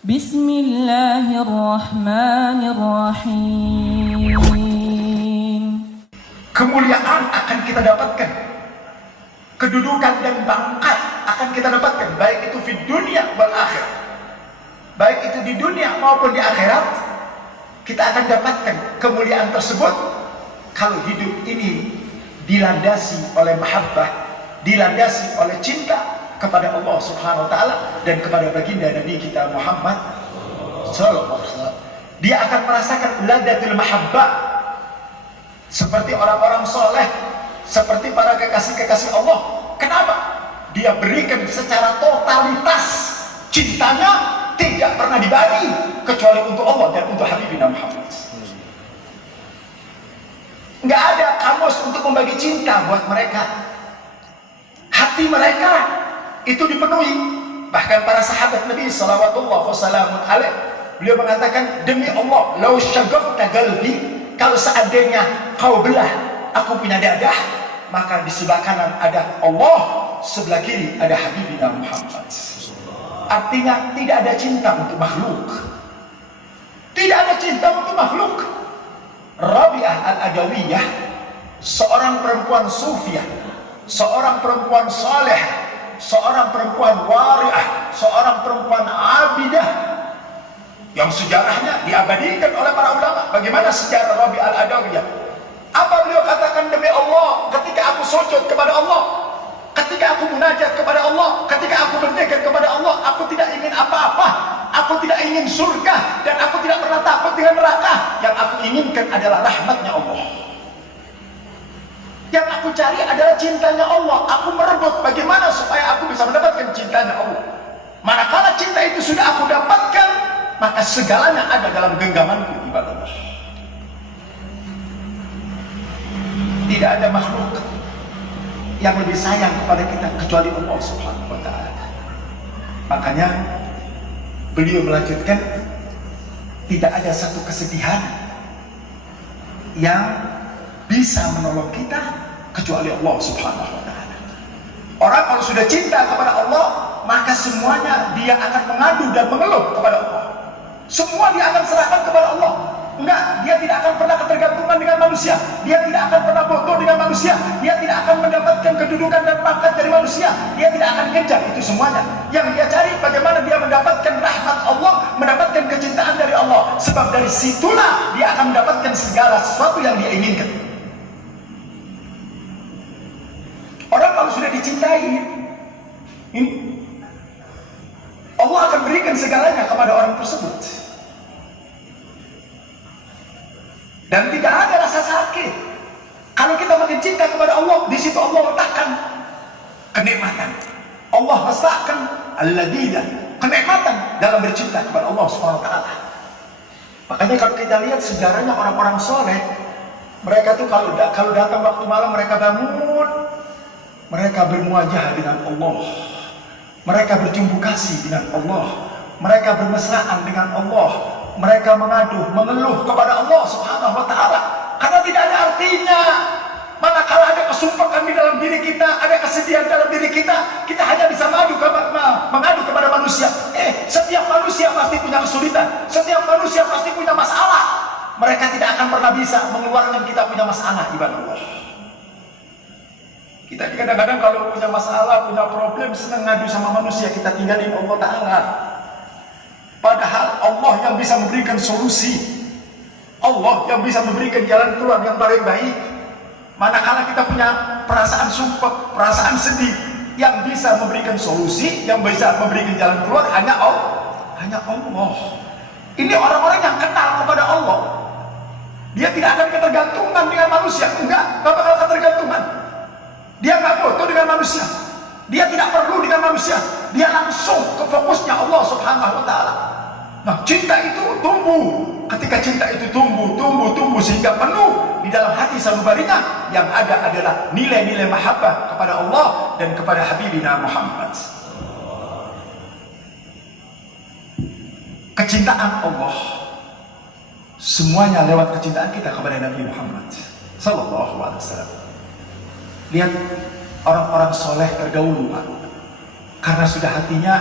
Bismillahirrahmanirrahim. Kemuliaan akan kita dapatkan, kedudukan dan pangkat akan kita dapatkan, baik itu di dunia wal akhirat, baik itu di dunia maupun di akhirat. Kita akan dapatkan kemuliaan tersebut kalau hidup ini dilandasi oleh mahabbah, dilandasi oleh cinta kepada Allah Subhanahu wa taala dan kepada baginda Nabi kita Muhammad sallallahu alaihi wasallam. Dia akan merasakan ladatul mahabbah seperti orang-orang soleh, seperti para kekasih-kekasih Allah. Kenapa? Dia berikan secara totalitas cintanya, tidak pernah dibagi kecuali untuk Allah dan untuk Habibina Muhammad. Nggak ada kamus untuk membagi cinta buat mereka. Hati mereka itu dipenuhi. Bahkan para sahabat Nabi sallallahu wasallam alaih, beliau mengatakan, demi Allah, lau syagafta qalbi, kalau seandainya kau belah aku punya dadah, maka di sebelah kanan ada Allah, sebelah kiri ada Habibina Muhammad. Artinya tidak ada cinta untuk makhluk, tidak ada cinta untuk makhluk. Rabi'ah al-Adawiyah, seorang perempuan sufiah, seorang perempuan saleh, seorang perempuan wari'ah, seorang perempuan abidah yang sejarahnya diabadikan oleh para ulama. Bagaimana sejarah Rabi'ah al-Adawiyah? Apa beliau katakan? Demi Allah, ketika aku sujud kepada Allah, ketika aku munajat kepada Allah, ketika aku berzikir kepada Allah, aku tidak ingin apa-apa. Aku tidak ingin surga dan aku tidak pernah takut dengan neraka. Yang aku inginkan adalah rahmatnya Allah. Yang aku cari adalah cintanya Allah. Aku merebut bagaimana supaya aku bisa mendapatkan cintanya Allah. Manakala cinta itu sudah aku dapatkan, maka segalanya ada dalam genggamanku, ibadah Allah. Tidak ada makhluk yang lebih sayang kepada kita kecuali Allah Subhanahu wa ta'ala. Makanya beliau melanjutkan, tidak ada satu kesedihan yang bisa menolong kita kecuali Allah Subhanahu wa ta'ala. Orang kalau sudah cinta kepada Allah, maka semuanya dia akan mengadu dan mengeluh kepada Allah. Semua dia akan serahkan kepada Allah. Enggak, dia tidak akan pernah ketergantungan dengan manusia. Dia tidak akan pernah butuh dengan manusia. Dia tidak akan mendapatkan kedudukan dan pangkat dari manusia. Dia tidak akan kejar itu semuanya. Yang dia cari bagaimana dia mendapatkan rahmat Allah, mendapatkan kecintaan dari Allah. Sebab dari situlah dia akan mendapatkan segala sesuatu yang dia inginkan. Orang kalau sudah dicintai, Allah akan berikan segalanya kepada orang tersebut. Dan tidak ada rasa sakit. Kalau kita makin cinta kepada Allah, di situ Allah letakkan kenikmatan. Allah letakkan al-ladidah, kenikmatan dalam bercinta kepada Allah Subhanahu wa ta'ala. Makanya kalau kita lihat sejarahnya orang-orang soleh, mereka tuh kalau datang waktu malam, mereka bangun, mereka bermuajah dengan Allah, mereka bercumbu kasih dengan Allah, mereka bermesraan dengan Allah, mereka mengadu, mengeluh kepada Allah Subhanahu wa ta'ala. Karena tidak ada artinya manakala ada kesumpahan di dalam diri kita, ada kesedihan dalam diri kita, kita hanya bisa mengadu kepada manusia. Setiap manusia pasti punya kesulitan, setiap manusia pasti punya masalah. Mereka tidak akan pernah bisa mengeluarkan kita punya masalah, ibadah Allah. Kita kadang-kadang kalau punya masalah, punya problem, senang ngadu sama manusia, kita tinggalin Allah ta'ala. Padahal Allah yang bisa memberikan solusi, Allah yang bisa memberikan jalan keluar yang paling baik. Manakala kita punya perasaan sumpah, perasaan sedih, yang bisa memberikan solusi, yang bisa memberikan jalan keluar hanya Allah. Ini orang-orang yang kenal kepada Allah. Dia tidak akan ketergantungan dengan manusia. Enggak bakal ketergantungan. Dia nggak butuh dengan manusia. Dia tidak perlu dengan manusia. Dia langsung ke fokusnya Allah Subhanahu wa ta'ala. Nah, cinta itu tumbuh. Ketika cinta itu tumbuh sehingga penuh di dalam hati sanubarinya, yang ada adalah nilai-nilai mahabbah kepada Allah dan kepada Habibina Muhammad. Kecintaan Allah semuanya lewat kecintaan kita kepada Nabi Muhammad sallallahu alaihi wasallam. Lihat orang-orang soleh terdahulu, Pak, karena sudah hatinya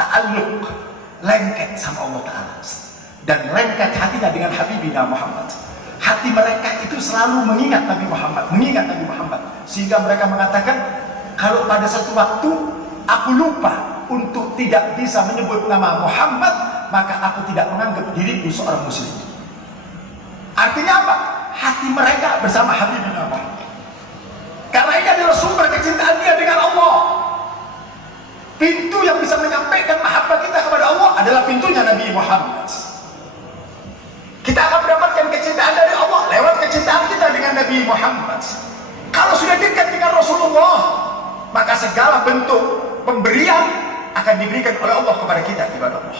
ta'alluq, lengket sama Allah Ta'ala dan lengket hatinya dengan Habibina Muhammad. Hati mereka itu selalu mengingat Nabi Muhammad, sehingga mereka mengatakan, kalau pada satu waktu aku lupa untuk tidak bisa menyebut nama Muhammad, maka aku tidak menganggap diriku seorang muslim. Artinya apa? Hati mereka bersama Habibina Muhammad, karena ini adalah sumber kecintaan dia dengan Allah. Pintu yang bisa menyampaikan mahabbah kita kepada Allah adalah pintunya Nabi Muhammad. Kita akan mendapatkan kecintaan dari Allah lewat kecintaan kita dengan Nabi Muhammad. Kalau sudah dekat dengan Rasulullah, maka segala bentuk pemberian akan diberikan oleh Allah kepada kita, ibadah Allah.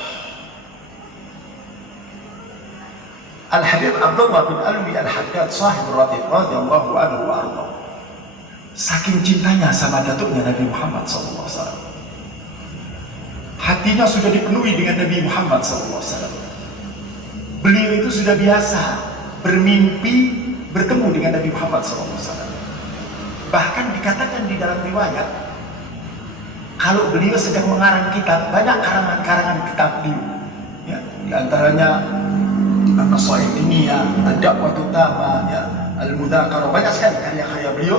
Al-Habib Abdullah bin Alwi Al-Haddad sahib radhiyallahu anhu wa arda, saking cintanya sama datuknya Nabi Muhammad SAW, hatinya sudah dipenuhi dengan Nabi Muhammad SAW. Beliau itu sudah biasa bermimpi bertemu dengan Nabi Muhammad SAW. Bahkan dikatakan di dalam riwayat, kalau beliau sedang mengarang kitab, banyak karangan-karangan kitab beliau, ya, di antaranya An-Nasaih ini, ya, Ad-Da'wah Utama, ya, Al-Mudzakarah, banyak sekali karya-karya beliau.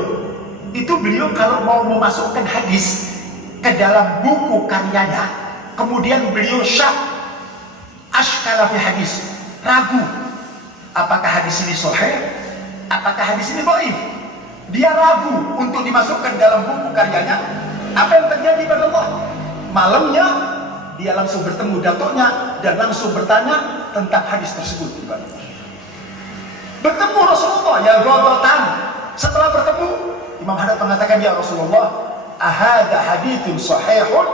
Itu beliau kalau mau memasukkan hadis ke dalam buku karyanya, kemudian beliau ashkala fi hadis, ragu apakah hadis ini sahih, apakah hadis ini dhaif. Dia ragu untuk dimasukkan dalam buku karyanya. Apa yang terjadi pada Allah? Malamnya dia langsung bertemu datuknya dan langsung bertanya tentang hadis tersebut. Bertemu Rasulullah, ya ghadatan. Setelah bertemu, Imam Haddad mengatakan, ya Rasulullah, ahada hadithun sahihun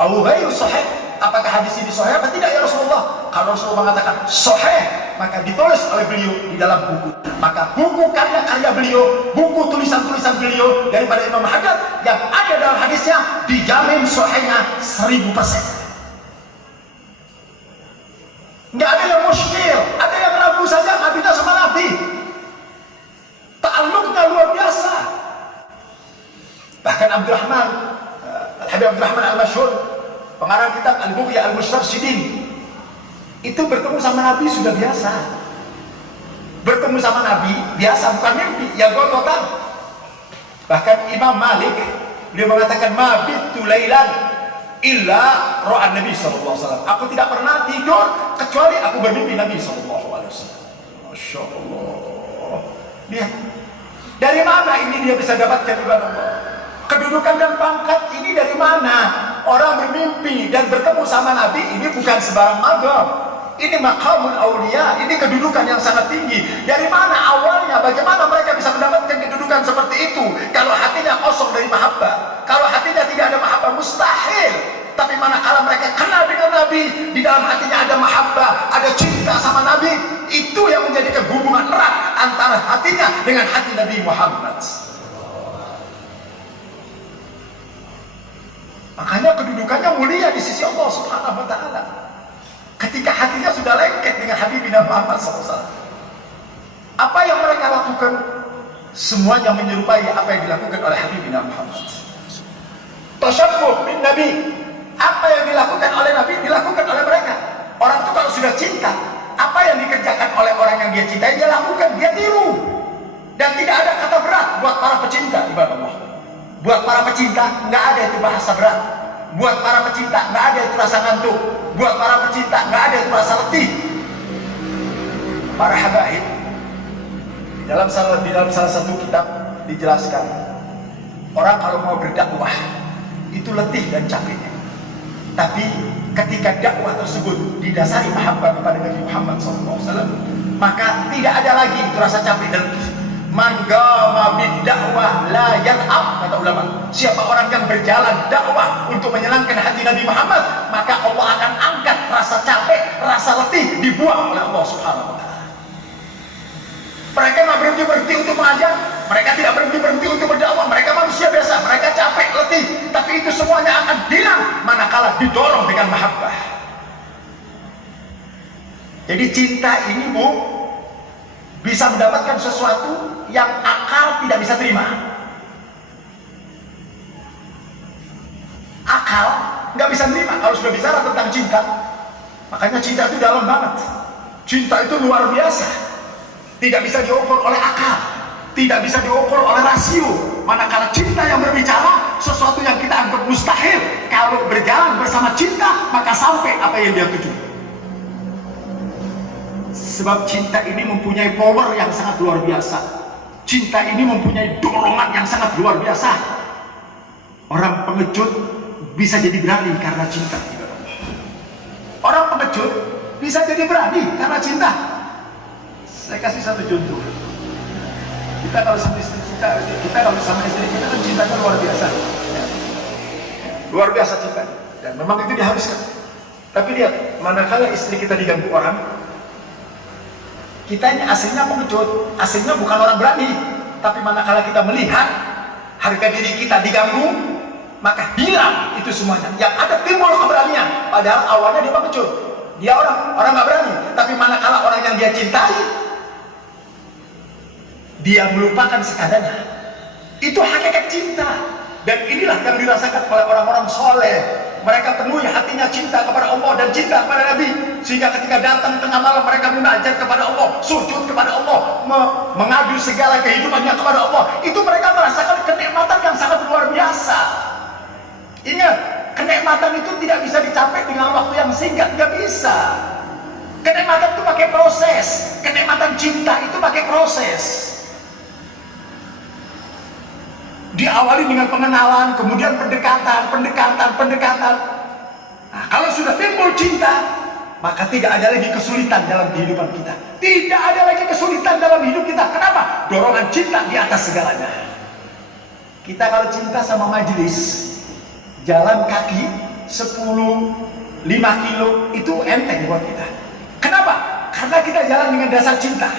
aw ghairu sahih? Apakah hadis ini sahih apa tidak ya Rasulullah? Kalau Rasulullah mengatakan sahih, maka ditulis oleh beliau di dalam buku. Maka buku karya-karya beliau, buku tulisan-tulisan beliau daripada Imam Haddad yang ada dalam hadisnya dijamin sahihnya 1000%. Nggak ada yang muskil, ada yang ragu saja Nabi sama Nabi. Ta'alluqnya luar biasa. Bahkan Abdurrahman Al-Habib Abdurrahman Al-Masyhur, pengarang kitab Al-Bughya Al-Mustarsyidin, itu bertemu sama Nabi sudah biasa. Bertemu sama Nabi biasa, bukan mimpi, ya gototan. Bahkan Imam Malik, beliau mengatakan, ma bittu lailan illa ra'an Nabi SAW. Aku tidak pernah tidur kecuali aku bermimpi Nabi SAW. Masya Allah. Lihat, dari mana ini dia bisa dapatkan ibadah Allah? Kedudukan dan pangkat ini dari mana? Orang bermimpi dan bertemu sama Nabi ini bukan sembarang maqam. Ini maqamul aulia, ini kedudukan yang sangat tinggi. Dari mana awalnya? Bagaimana mereka bisa mendapatkan kedudukan seperti itu? Kalau hatinya kosong dari mahabbah, kalau hatinya tidak ada mahabbah, mustahil. Tapi manakala mereka kenal dengan Nabi, di dalam hatinya ada mahabbah, ada cinta sama Nabi, itu yang menjadikan hubungan erat antara hatinya dengan hati Nabi Muhammad. Makanya kedudukannya mulia di sisi Allah Subhanahu wa Ta'ala. Ketika hatinya sudah lengket dengan Habibina Muhammad SAW. Apa yang mereka lakukan? Semuanya menyerupai apa yang dilakukan oleh Habibina Muhammad. Tasyabbuh bin Nabi. Apa yang dilakukan oleh Nabi, dilakukan oleh mereka. Orang itu kalau sudah cinta, apa yang dikerjakan oleh orang yang dia cintai, dia lakukan, dia tiru. Dan tidak ada kata berat buat para pecinta ibadah Allah. Buat para pecinta, nggak ada itu bahasa berat. Buat para pecinta, nggak ada itu rasa ngantuk. Buat para pecinta, nggak ada itu rasa letih. Para habaib, di dalam salah satu kitab dijelaskan, orang kalau mau berdakwah itu letih dan capek. Tapi ketika dakwah tersebut didasari mahabbah kepada Nabi Muhammad SAW, maka tidak ada lagi itu rasa capek dan letih. Man qama bid-da'wah la yat'ab, kata ulama. Siapa orang yang berjalan dakwah untuk menyenangkan hati Nabi Muhammad, maka Allah akan angkat rasa capek, rasa letih, dibuang oleh Allah Subhanahu wa Ta'ala. Mereka nggak berhenti untuk mengajar, mereka tidak berhenti untuk berdakwah, mereka manusia biasa, mereka capek, letih, tapi itu semuanya akan hilang manakala didorong dengan mahabbah. Jadi cinta ini, Bu, bisa mendapatkan sesuatu yang akal tidak bisa terima. Akal nggak bisa terima kalau sudah bicara tentang cinta. Makanya cinta itu dalam banget. Cinta itu luar biasa. Tidak bisa diukur oleh akal, tidak bisa diukur oleh rasio. Manakala cinta yang berbicara, sesuatu yang kita anggap mustahil, kalau berjalan bersama cinta, maka sampai apa yang dia tuju. Sebab cinta ini mempunyai power yang sangat luar biasa. Cinta ini mempunyai dorongan yang sangat luar biasa. Orang pengecut bisa jadi berani karena cinta. Orang pengecut bisa jadi berani karena cinta. Saya kasih satu contoh. Kita kalau sama istri kita kan cintanya luar biasa. Luar biasa cinta. Dan memang itu diharuskan. Tapi lihat, manakala istri kita diganggu orang, kita ini aslinya pengecut, aslinya bukan orang berani. Tapi manakala kita melihat harga diri kita diganggu, maka hilang itu semuanya. Yang ada timbul keberanian. Padahal awalnya dia pengecut, dia orang nggak berani. Tapi manakala orang yang dia cintai, dia melupakan sekadanya. Itu hakikat cinta. Dan inilah yang dirasakan oleh orang-orang soleh. Mereka penuhi hatinya cinta kepada Allah dan cinta kepada Nabi, sehingga ketika datang tengah malam mereka munajat kepada Allah, sujud kepada Allah, mengadu segala kehidupannya kepada Allah. Itu mereka merasakan kenikmatan yang sangat luar biasa. Ingat, kenikmatan itu tidak bisa dicapai dengan waktu yang singkat, nggak bisa. Kenikmatan itu pakai proses. Kenikmatan cinta itu pakai proses. Diawali dengan pengenalan, kemudian pendekatan. Nah, kalau sudah timbul cinta, maka tidak ada lagi kesulitan dalam kehidupan kita. Tidak ada lagi kesulitan dalam hidup kita. Kenapa? Dorongan cinta di atas segalanya. Kita kalau cinta sama majelis, jalan kaki 5 kilo itu enteng buat kita. Kenapa? Karena kita jalan dengan dasar cinta.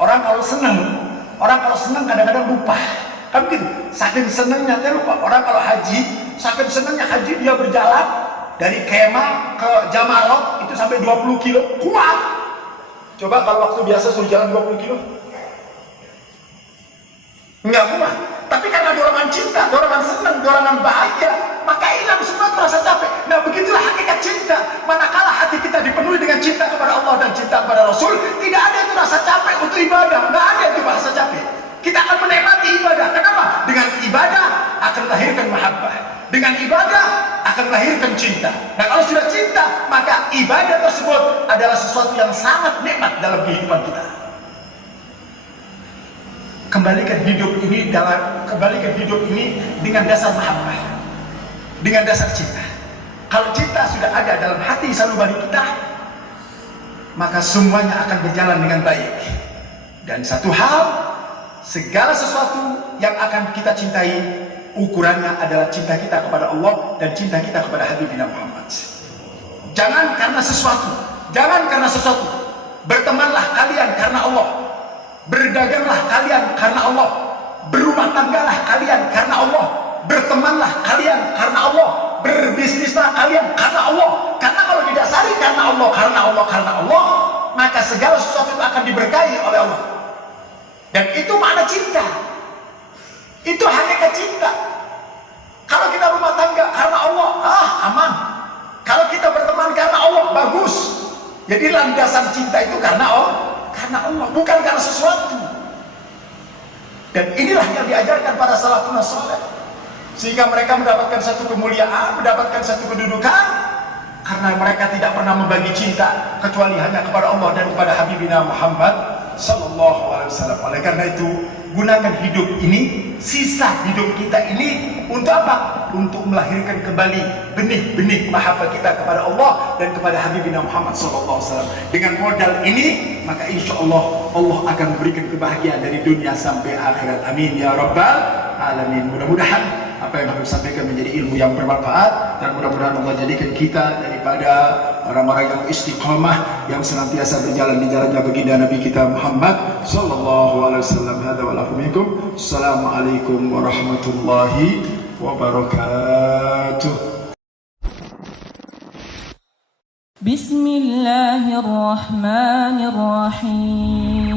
Orang kalau senang kadang-kadang lupa. Kan gitu, saking senangnya dia lupa. Orang kalau haji, saking senangnya haji, dia berjalan dari Kemah ke Jamarot itu sampai 20 kilo, kuat. Coba kalau waktu biasa suruh jalan 20 kilo, enggak kuat. Tapi karena dorongan cinta, dorongan senang, dorongan bahagia, maka hilang semua rasa capek. Nah, begitulah hakikat cinta. Manakala hati kita dipenuhi dengan cinta kepada Allah dan cinta kepada Rasul, tidak ada itu rasa capek untuk ibadah. Nggak ada itu rasa capek. Kita akan menikmati ibadah. Kenapa? Dengan ibadah akan melahirkan mahabbah. Dengan ibadah akan melahirkan cinta. Nah, kalau sudah cinta, maka ibadah tersebut adalah sesuatu yang sangat nikmat dalam kehidupan kita. Kembalikan hidup ini dengan dasar mahabbah, dengan dasar cinta. Kalau cinta sudah ada dalam hati sanubari kita, maka semuanya akan berjalan dengan baik. Dan satu hal, segala sesuatu yang akan kita cintai, ukurannya adalah cinta kita kepada Allah dan cinta kita kepada Habibina Muhammad. Jangan karena sesuatu, bertemanlah kalian karena Allah, berdaganglah kalian karena Allah, berumah tanggalah kalian karena Allah, bertemanlah kalian karena Allah, berbisnislah kalian karena Allah. Karena kalau didasari karena Allah, maka segala sesuatu itu akan diberkahi oleh Allah. Dan itu makna cinta. Itu hakikat cinta. Kalau kita rumah tangga karena Allah, aman. Kalau kita berteman karena Allah, bagus. Jadi landasan cinta itu karena Allah, bukan karena sesuatu. Dan inilah yang diajarkan para salafun saleh, sehingga mereka mendapatkan satu kemuliaan, mendapatkan satu kedudukan, karena mereka tidak pernah membagi cinta kecuali hanya kepada Allah dan kepada Habibina Muhammad sallallahu alaihi wasallam. Oleh karena itu, gunakan hidup ini, sisa hidup kita ini untuk apa? Untuk melahirkan kembali benih-benih mahabbah kita kepada Allah dan kepada Habibina Muhammad sallallahu alaihi wasallam. Dengan modal ini, maka insya Allah akan memberikan kebahagiaan dari dunia sampai akhirat. Amin ya rabbal alamin. Mudah-mudahan apa yang kami sampaikan menjadi ilmu yang bermanfaat, dan mudah-mudahan Allah jadikan kita daripada orang-orang yang istiqamah, yang senantiasa berjalan di jalannya baginda Nabi kita Muhammad sallallahu alaihi wasallam. Hada wa lakum minkum. Assalamualaikum warahmatullahi wabarakatuh. Bismillahirrahmanirrahim.